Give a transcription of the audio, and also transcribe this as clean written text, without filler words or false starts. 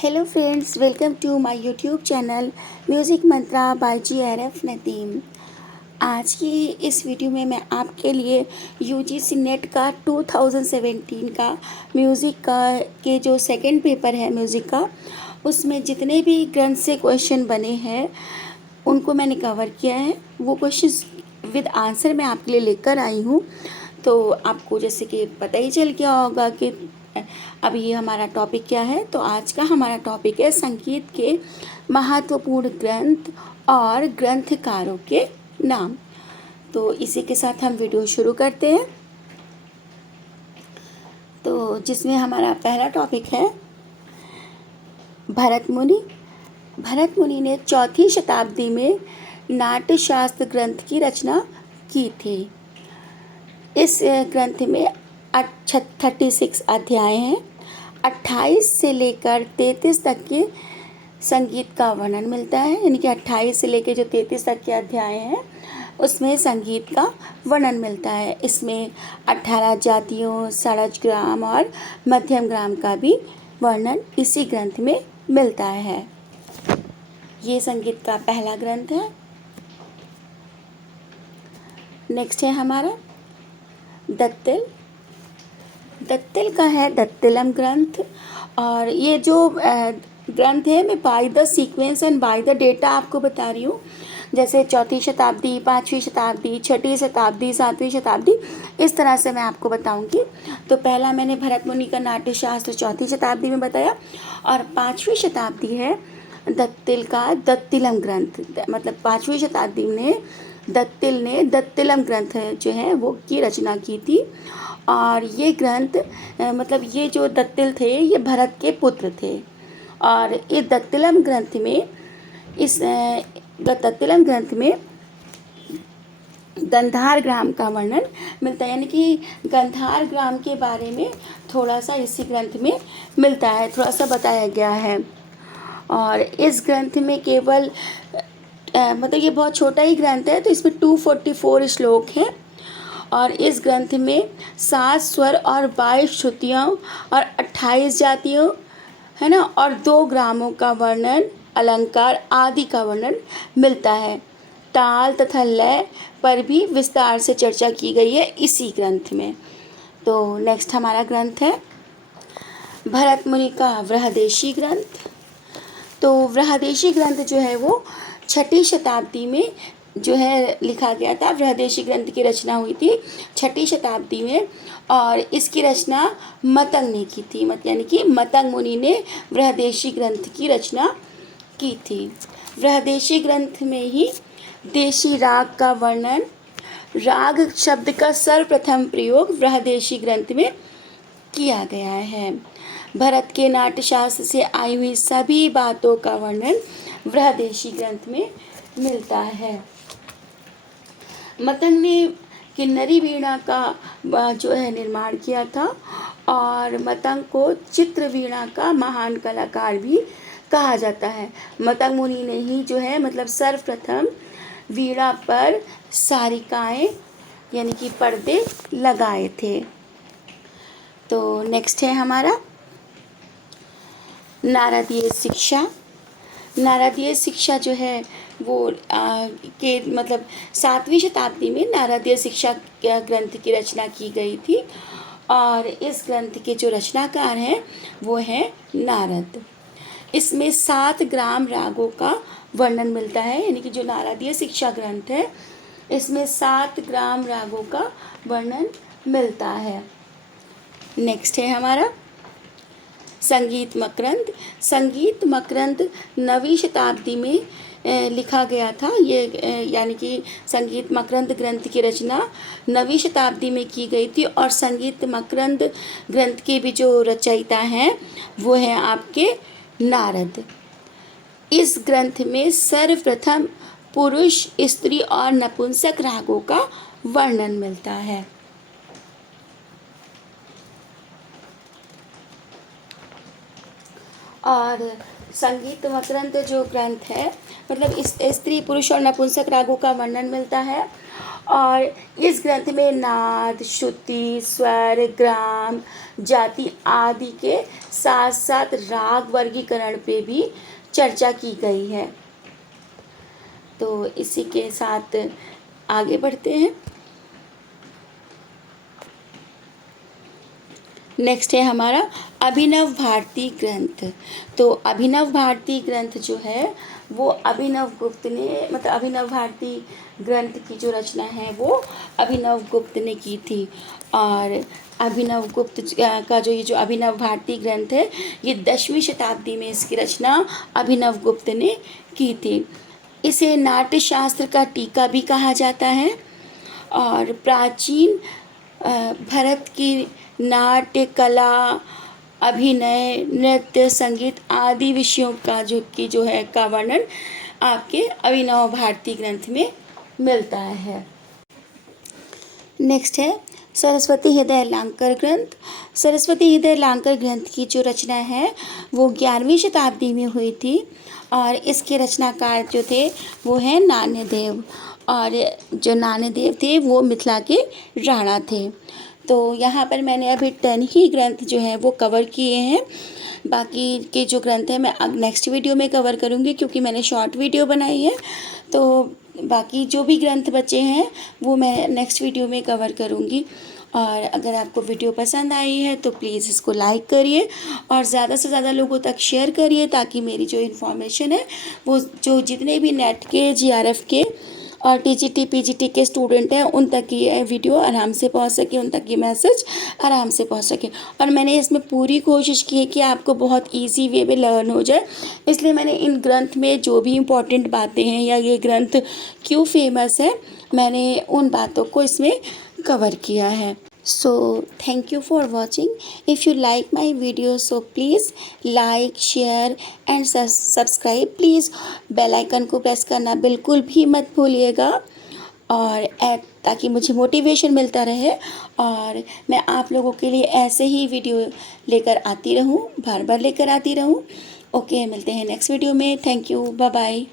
Hello friends, welcome to my YouTube channel music mantra by GRF Nadeem. आज की इस video में मैं आपके लिए UGC नेट का 2017 का म्यूज़िक का के जो सेकंड पेपर है म्यूज़िक का, उसमें जितने भी ग्रंथ से क्वेश्चन बने हैं उनको मैंने कवर किया है। वो क्वेश्चंस विद आंसर मैं आपके लिए लेकर आई हूँ। तो आपको जैसे कि पता ही चल गया होगा कि अब ये हमारा टॉपिक क्या है। तो आज का हमारा टॉपिक है संगीत के महत्वपूर्ण ग्रंथ और ग्रंथकारों के नाम। तो इसी के साथ हम वीडियो शुरू करते हैं। तो जिसमें हमारा पहला टॉपिक है भरत मुनि। भरत मुनि ने 4वीं शताब्दी में नाट्यशास्त्र ग्रंथ की रचना की थी। इस ग्रंथ में 36 अध्याय हैं। 28 से लेकर 33 तक के संगीत का वर्णन मिलता है, यानी कि 28 से लेकर जो 33 तक के अध्याय हैं उसमें संगीत का वर्णन मिलता है। इसमें 18 जातियों, षड्ज ग्राम और मध्यम ग्राम का भी वर्णन इसी ग्रंथ में मिलता है। ये संगीत का पहला ग्रंथ है। नेक्स्ट है हमारा दत्तिल। दत्तिल का है दत्तिलम ग्रंथ। और ये जो ग्रंथ है मैं by the sequence and by the data आपको बता रही हूँ। जैसे 4वीं शताब्दी, 5वीं शताब्दी, 6वीं शताब्दी, 7वीं शताब्दी, इस तरह से मैं आपको बताऊंगी। तो पहला मैंने भरत मुनि का नाट्यशास्त्र 4वीं शताब्दी में बताया, और 5वीं शताब्दी है दत्तिल का दत्तिलम ग्रंथ। मतलब 5वीं शताब्दी में दत्तिल ने दत्तिलम ग्रंथ जो है वो की रचना की थी। और ये ग्रंथ मतलब ये जो दत्तिल थे ये भरत के पुत्र थे। और इस दत्तिलम ग्रंथ में दत्तिलम ग्रंथ में गंधार ग्राम का वर्णन मिलता है, यानी कि गंधार ग्राम के बारे में थोड़ा सा इसी ग्रंथ में मिलता है, थोड़ा सा बताया गया है। और इस ग्रंथ में केवल मतलब ये बहुत छोटा ही ग्रंथ है, तो इसमें 244 श्लोक हैं। और इस ग्रंथ में 7 स्वर और 22 श्रुतियों और 28 जातियों है ना, और 2 ग्रामों का वर्णन, अलंकार आदि का वर्णन मिलता है। ताल तथा लय पर भी विस्तार से चर्चा की गई है इसी ग्रंथ में। तो नेक्स्ट हमारा ग्रंथ है भरत मुनि का बृहदेशी ग्रंथ। तो बृहदेशी ग्रंथ जो है वो 6वीं शताब्दी में जो है लिखा गया था। बृहदेशी ग्रंथ की रचना हुई थी 6वीं शताब्दी में, और इसकी रचना मतंग ने की थी। यानी कि मतंग मुनि ने बृहदेशी ग्रंथ की रचना की थी। बृहदेशी ग्रंथ में ही देशी राग का वर्णन, राग शब्द का सर्वप्रथम प्रयोग बृहदेशी ग्रंथ में किया गया है। भरत के नाट्यशास्त्र से आई हुई सभी बातों का वर्णन बृहदेशी ग्रंथ में मिलता है। मतंग ने किन्नरी वीणा का जो है निर्माण किया था, और मतंग को चित्र वीणा का महान कलाकार भी कहा जाता है। मतंग मुनि ने ही जो है मतलब सर्वप्रथम वीणा पर सारिकाएं यानी कि पर्दे लगाए थे। तो नेक्स्ट है हमारा नारदीय शिक्षा। नारदीय शिक्षा जो है वो के मतलब 7वीं शताब्दी में नारदीय शिक्षा ग्रंथ की रचना की गई थी। और इस ग्रंथ के जो रचनाकार हैं वो हैं नारद। इसमें 7 ग्राम रागों का वर्णन मिलता है, यानी कि जो नारदीय शिक्षा ग्रंथ है इसमें 7 ग्राम रागों का वर्णन मिलता है। नेक्स्ट है हमारा संगीत मकरंद। संगीत मकरंद 9वीं शताब्दी में लिखा गया था। ये यानी कि संगीत मकरंद ग्रंथ की रचना 9वीं शताब्दी में की गई थी। और संगीत मकरंद ग्रंथ के भी जो रचयिता हैं वो हैं आपके नारद। इस ग्रंथ में सर्वप्रथम पुरुष, स्त्री और नपुंसक रागों का वर्णन मिलता है। और संगीत मकरंद जो ग्रंथ है मतलब इस स्त्री, पुरुष और नपुंसक रागों का वर्णन मिलता है। और इस ग्रंथ में नाद, श्रुति, स्वर, ग्राम, जाति आदि के साथ साथ राग वर्गीकरण पे भी चर्चा की गई है। तो इसी के साथ आगे बढ़ते हैं। नेक्स्ट है हमारा अभिनव भारती ग्रंथ। तो अभिनव भारती ग्रंथ जो है वो अभिनव गुप्त ने, मतलब अभिनव भारती ग्रंथ की जो रचना है वो अभिनव गुप्त ने की थी। और अभिनव गुप्त का जो अभिनव भारती ग्रंथ है ये 10वीं शताब्दी में इसकी रचना अभिनव गुप्त ने की थी। इसे नाट्य शास्त्र का टीका भी कहा जाता है और प्राचीन भारत की नाट्य कला, अभिनय, नृत्य, संगीत आदि विषयों का जो है का वर्णन आपके अभिनव भारती ग्रंथ में मिलता है। नेक्स्ट है सरस्वती हृदय लांकर ग्रंथ। सरस्वती हृदय लांकर ग्रंथ की जो रचना है वो 11वीं शताब्दी में हुई थी और इसके रचनाकार जो थे वो हैं नान्यदेव। और जो नान्यदेव थे वो मिथिला के राणा थे। तो यहाँ पर मैंने अभी 10 ही ग्रंथ जो हैं वो कवर किए हैं। बाकी के जो ग्रंथ हैं मैं अब नेक्स्ट वीडियो में कवर करूँगी क्योंकि मैंने शॉर्ट वीडियो बनाई है। तो बाकी जो भी ग्रंथ बचे हैं वो मैं नेक्स्ट वीडियो में कवर करूँगी। और अगर आपको वीडियो पसंद आई है तो प्लीज़ इसको लाइक करिए और ज़्यादा से ज़्यादा लोगों तक शेयर करिए ताकि मेरी जो इन्फॉर्मेशन है वो जो जितने भी नेट के, जीआरएफ के और टीजीटी पीजीटी के स्टूडेंट हैं उन तक ये वीडियो आराम से पहुंच सके, उन तक ये मैसेज आराम से पहुंच सके। और मैंने इसमें पूरी कोशिश की है कि आपको बहुत इजी वे में लर्न हो जाए, इसलिए मैंने इन ग्रंथ में जो भी इम्पोर्टेंट बातें हैं या ये ग्रंथ क्यों फेमस है मैंने उन बातों को इसमें कवर किया है। So thank you for watching. If you like my video so please like, share and subscribe please. Bell icon को प्रेस करना बिल्कुल भी मत भूलिएगा और ताकि मुझे मोटिवेशन मिलता रहे और मैं आप लोगों के लिए ऐसे ही वीडियो लेकर आती रहूं, बार बार लेकर आती रहूं। ओके, मिलते हैं नेक्स्ट वीडियो में। Thank you, bye bye.